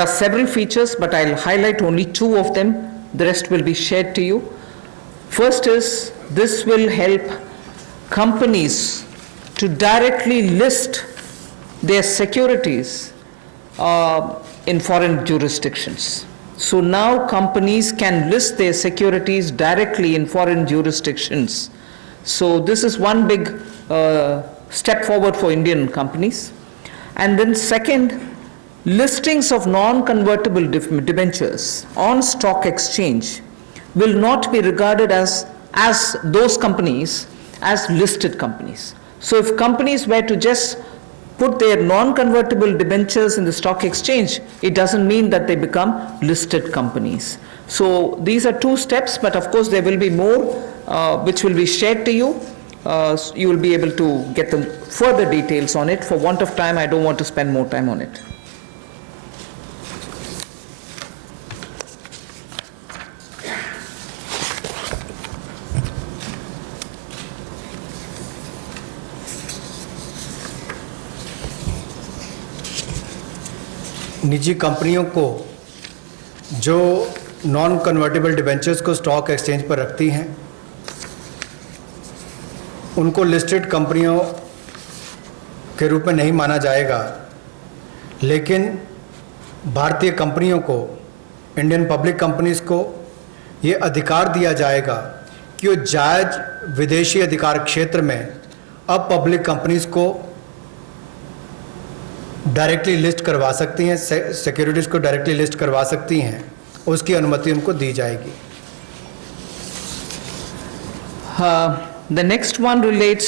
There are several features, but I'll highlight only two of them. The rest will be shared to you. First is, this will help companies to directly list their securities in foreign jurisdictions. So now companies can list their securities directly in foreign jurisdictions. So this is one big step forward for Indian companies. And then second, listings of non-convertible debentures on stock exchange will not be regarded as those companies as listed companies. So if companies were to just put their non-convertible debentures in the stock exchange, it doesn't mean that they become listed companies. So these are two steps, but of course there will be more which will be shared to you. You will be able to get the further details on it. For want of time, I don't want to spend more time on it. निजी कंपनियों को जो non convertible debentures को stock exchange पर रखती हैं, उनको listed कंपनियों के रूप में नहीं माना जाएगा, लेकिन भारतीय कंपनियों को, इंडियन पब्लिक कंपनीज को ये अधिकार दिया जाएगा कि वो जायज़ विदेशी अधिकार क्षेत्र में अब पब्लिक कंपनीज को डायरेक्टली लिस्ट करवा सकती हैं, सिक्योरिटीज़ को डायरेक्टली लिस्ट करवा सकती हैं, उसकी अनुमति उनको दी जाएगी। The next one relates